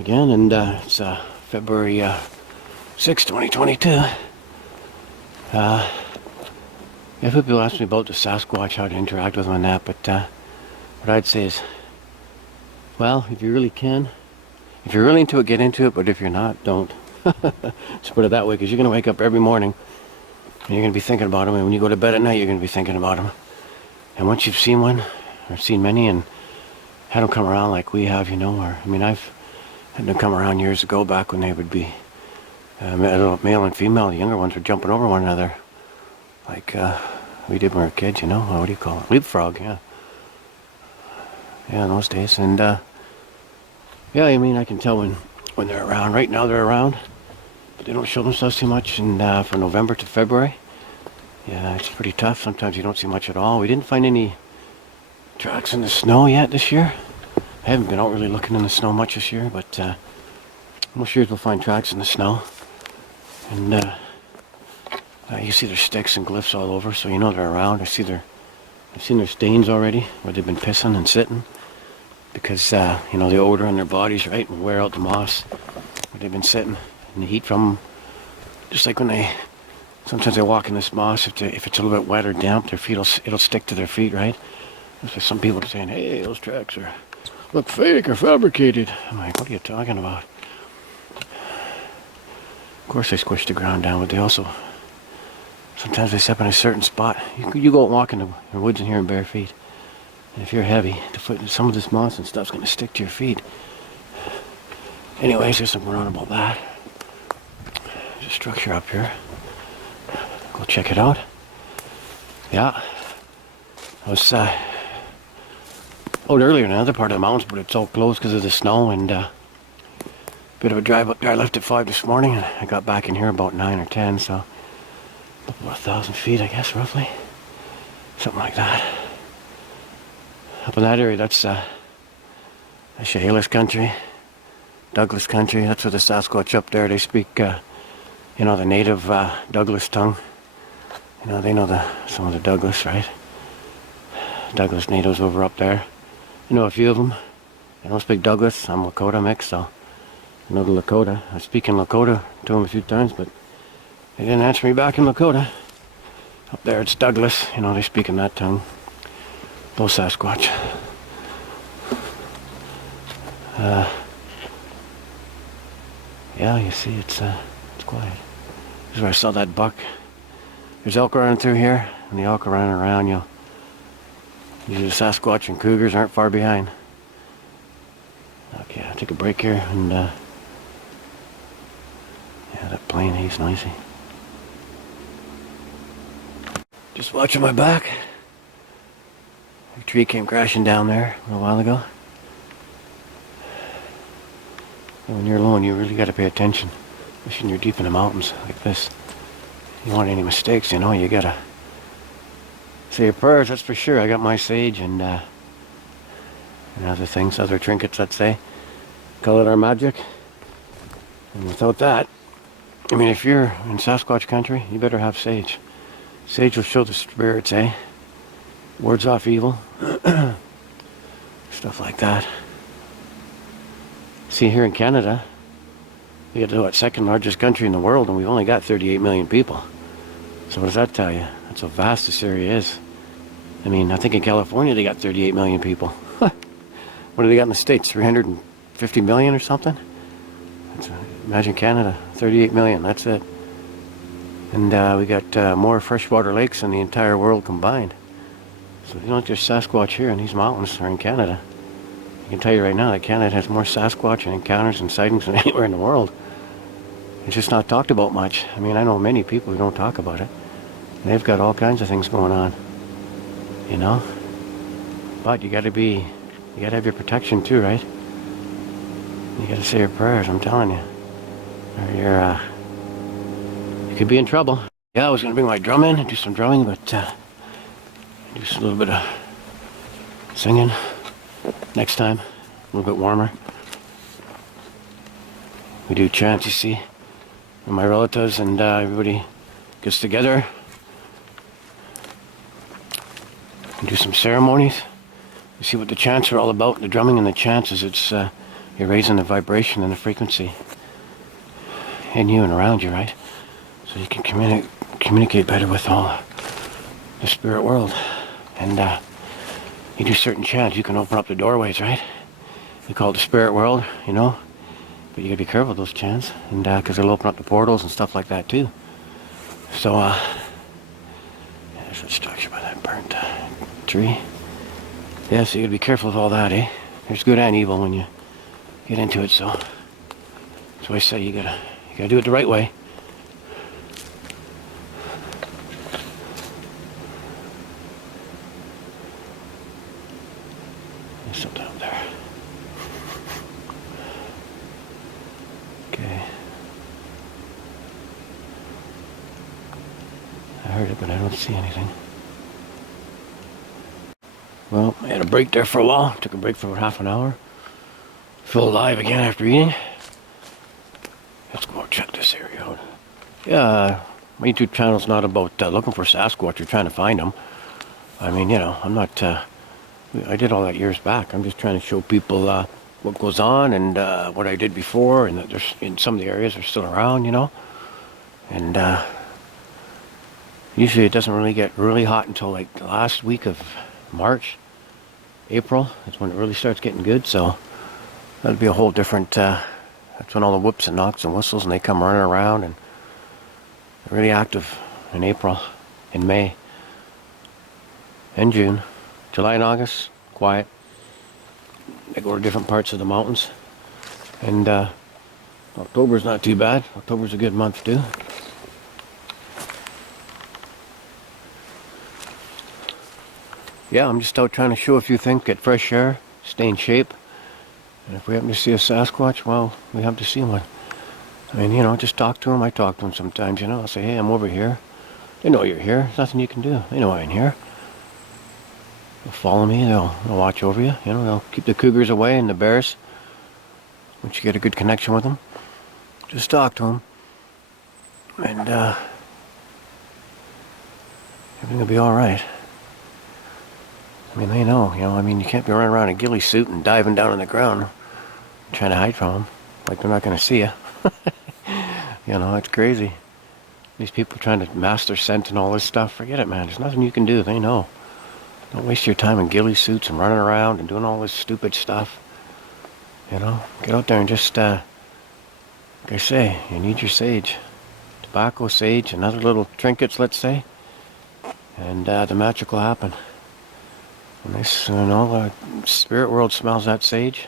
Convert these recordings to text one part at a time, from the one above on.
again, and it's February 6, 2022. Yeah, people ask me about the Sasquatch, how to interact with them and that, but what I'd say is, well, if you really can, if you're really into it, get into it, but if you're not, don't. Just put it that way, because you're going to wake up every morning, and you're going to be thinking about them, and when you go to bed at night, you're going to be thinking about them. And once you've seen one, or seen many, and had them come around like we have, or, I mean, I've had them come around years ago, back when they would be male and female. The younger ones were jumping over one another, like we did when we were kids, what do you call it? Leapfrog, yeah. Yeah, in those days. And yeah, I mean, I can tell when they're around. Right now they're around, but they don't show themselves too much. And from November to February, yeah, it's pretty tough. Sometimes you don't see much at all. We didn't find any tracks in the snow yet this year. I haven't been out really looking in the snow much this year, but most years we'll find tracks in the snow. And you see their sticks and glyphs all over, so you know they're around. I've seen their stains already, where they've been pissing and sitting, because the odor on their bodies, right, will wear out the moss where they've been sitting, and the heat from them. Just like when sometimes they walk in this moss, if it's a little bit wet or damp, their feet it'll stick to their feet, right? So some people are saying, hey, those tracks look fake or fabricated. I'm like, what are you talking about? Of course they squish the ground down, but they also, sometimes they step in a certain spot. You go out walking in the woods in here in bare feet, and if you're heavy, some of this moss and stuff's going to stick to your feet. Anyways, there's something wrong about that. There's a structure up here. Go check it out. Yeah. I was out earlier in another part of the mountains, but it's all closed because of the snow, and bit of a drive up there. I left at 5 this morning, and I got back in here about 9 or 10, so about 1,000 feet, I guess, roughly. Something like that. Up in that area, that's Chehalis country, Douglas country. That's where the Sasquatch up there, they speak, the native Douglas tongue. They know some of the Douglas, right? Douglas natives over up there. I know a few of them. They don't speak Douglas. I'm Lakota mix, so I know the Lakota. I speak in Lakota to them a few times, but they didn't answer me back in Lakota. Up there it's Douglas. They speak in that tongue. Those Sasquatch. Yeah, you see, it's quiet. This is where I saw that buck. There's elk running through here, and the elk are running around. Usually the Sasquatch and cougars aren't far behind. Okay, I'll take a break here, and yeah, that plane, he's noisy. Just watching my back. A tree came crashing down there a little while ago. And when you're alone, you really got to pay attention, especially when you're deep in the mountains like this. You don't want any mistakes, you gotta say your prayers, that's for sure. I got my sage and other things, other trinkets, let's say. Call it our magic. And without that, I mean, if you're in Sasquatch country, you better have sage. Sage will show the spirits, wards off evil. Stuff like that. See, here in Canada, we got the second largest country in the world, and we've only got 38 million people. So what does that tell you? That's how vast this area is. I mean, I think in California they got 38 million people. What do they got in the States? 350 million or something? Imagine Canada, 38 million, that's it. And we got more freshwater lakes than the entire world combined. So you don't just Sasquatch here in these mountains or in Canada. I can tell you right now that Canada has more Sasquatch and encounters and sightings than anywhere in the world. It's just not talked about much. I mean, I know many people who don't talk about it. They've got all kinds of things going on, But you gotta have your protection too, right? You gotta say your prayers, I'm telling you. Or you could be in trouble. Yeah, I was gonna bring my drum in and do some drumming, but do just a little bit of singing next time, a little bit warmer. We do chants, you see, with my relatives, and everybody gets together and do some ceremonies. You see what the chants are all about. The drumming and the chants is it's you're raising the vibration and the frequency in you and around you, right? So you can communicate better with all the spirit world. And you do certain chants, you can open up the doorways, right? We call it the spirit world, you know. But you gotta be careful with those chants, and because it'll open up the portals and stuff like that too. So, yeah, there's that structure by that burnt tree. Yeah, so you gotta be careful with all that, eh? There's good and evil when you get into it, so that's why I say you gotta do it the right way. There's something up there. Okay. I heard it, but I don't see anything. Well, I had a break there for a while. Took a break for about half an hour. Feel alive again after eating. Let's go check this area out. Yeah, my YouTube channel's not about looking for Sasquatch or trying to find them. I mean, you know, I'm not... I did all that years back. I'm just trying to show people what goes on and what I did before, and that there's in some of the areas are still around, you know. And usually it doesn't really get really hot until like the last week of March, April. That's when it really starts getting good. So that'll be a whole different. That's when all the whoops and knocks and whistles and they come running around, and they're really active in April, in May, and June. July and August, quiet. They go to different parts of the mountains. And October's not too bad. October's a good month too. Yeah, I'm just out trying to show a few things, get fresh air, stay in shape. And if we happen to see a Sasquatch, well, we have to see one. I mean, you know, just talk to them. I talk to them sometimes, you know. I'll say, hey, I'm over here. They know you're here. There's nothing you can do. They know I'm here. They'll follow me. They'll watch over you. You know, they'll keep the cougars away and the bears. Once you get a good connection with them, just talk to them. And everything will be all right. I mean, they know, you know, I mean, you can't be running around in a ghillie suit and diving down on the ground trying to hide from them. Like they're not going to see you. You know, it's crazy. These people trying to master scent and all this stuff, forget it, man. There's nothing you can do. They know. Don't waste your time in ghillie suits and running around and doing all this stupid stuff. You know, get out there and just, like I say, you need your sage. Tobacco, sage, and other little trinkets, let's say. And the magic will happen. And this, you know, the spirit world smells that sage.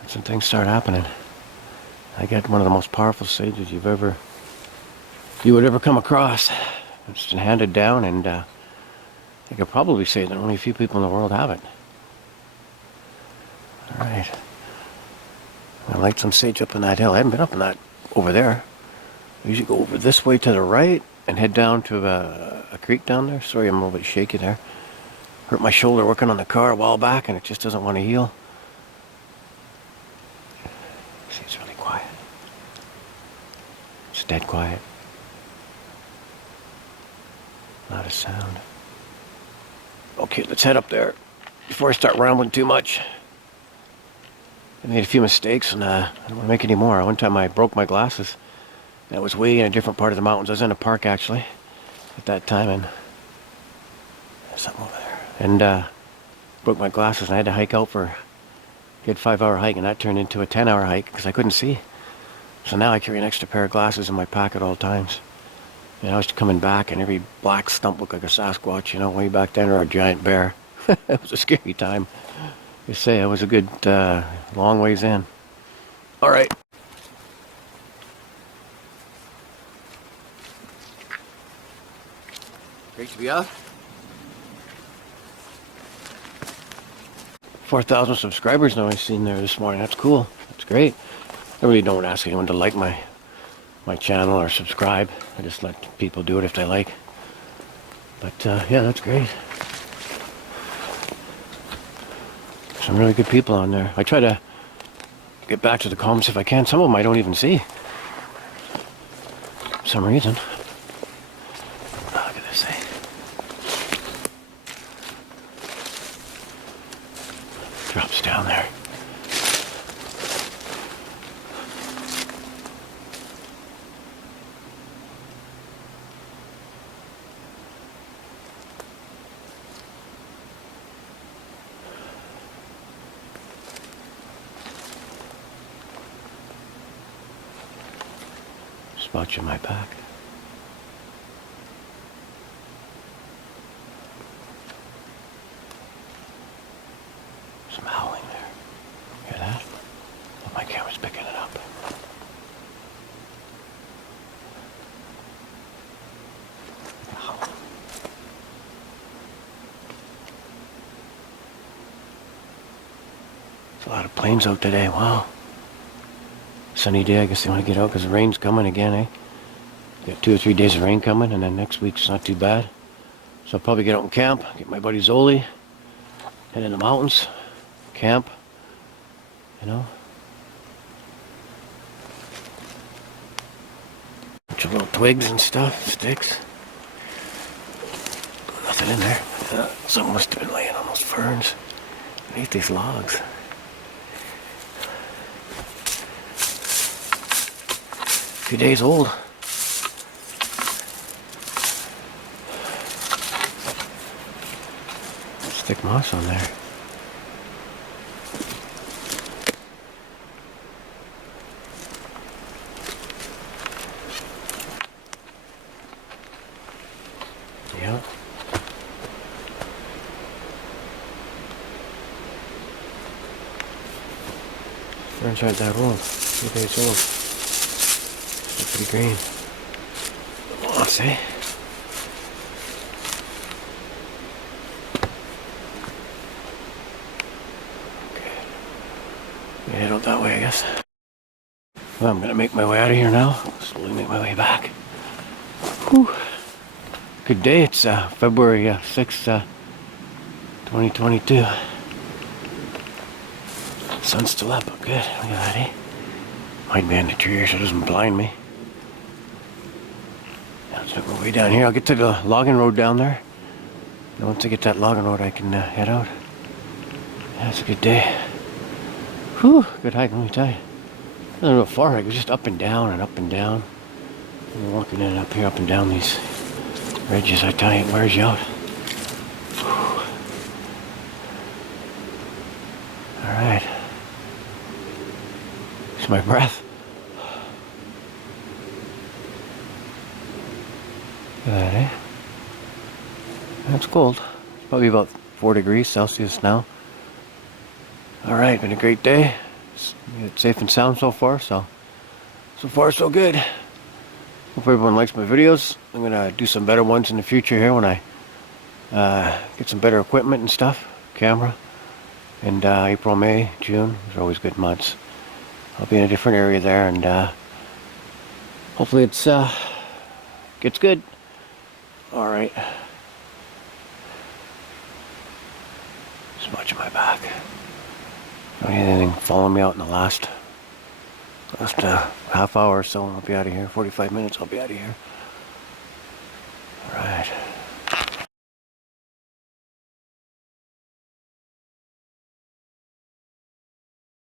That's when things start happening. I got one of the most powerful sages you would ever come across. It's been handed down, and I could probably say that only a few people in the world have it. All right. I light some sage up on that hill. I haven't been up on that over there. I usually go over this way to the right and head down to a creek down there. Sorry, I'm a little bit shaky there. Hurt my shoulder working on the car a while back, and it just doesn't want to heal. See, it's really quiet. It's dead quiet. Not a sound. Okay, let's head up there before I start rambling too much. I made a few mistakes, and I don't want to make any more. One time I broke my glasses. And I was way in a different part of the mountains. I was in a park, actually, at that time, and there's something over there. And broke my glasses, and I had to hike out for a good 5-hour hike, and that turned into a 10-hour hike because I couldn't see. So now I carry an extra pair of glasses in my pack at all times. And I was coming back, and every black stump looked like a Sasquatch, you know, way back then, or a giant bear. It was a scary time. You say I was a good long ways in. All right. Great to be out. 4,000 subscribers now I've seen there this morning. That's cool. That's great. I really don't ask anyone to like my channel or subscribe. I just let people do it if they like. But yeah, that's great. Some really good people on there. I try to get back to the comments if I can. Some of them I don't even see. For some reason. Oh, look at this thing. Drops down there. Watching my back. Some howling there. Hear that? Oh, my camera's picking it up. Howling. There's a lot of planes out today. Wow. Sunny day. I guess they want to get out because the rain's coming again, eh? Got 2 or 3 days of rain coming, and then next week's not too bad. So I'll probably get out and camp, get my buddy Zoli, head in the mountains, camp, you know. Bunch of little twigs and stuff, sticks. Nothing in there. Something must have been laying on those ferns beneath these logs. A few days old. Thick moss on there. Yeah. Ferns aren't that old. 2 days old. Still pretty green. Moss, eh? Head out that way, I guess. Well, I'm gonna make my way out of here now. Slowly make my way back. Whew. Good day. It's February 6th, 2022. Sun's still up. Good. Look at that, eh? Might be in the tree here so it doesn't blind me. Let's make my way down here. I'll get to the logging road down there. And once I get that logging road, I can head out. Yeah, it's a good day. Whew, good hike, let me tell you. It wasn't a far hike, it was just up and down and up and down. And walking in up here, up and down these ridges, I tell you, it wears you out. Alright. It's my breath. Look at that, eh? It's cold. It's probably about 4 degrees Celsius now. Alright, been a great day. It's safe and sound so far, so far so good. Hope everyone likes my videos. I'm gonna do some better ones in the future here when I get some better equipment and stuff, camera. And April, May, June, those are always good months. I'll be in a different area there, and hopefully it's gets good. Alright. Just watching my back. Don't need anything following me out in the last half hour or so, and I'll be out of here. 45 minutes, I'll be out of here. Alright.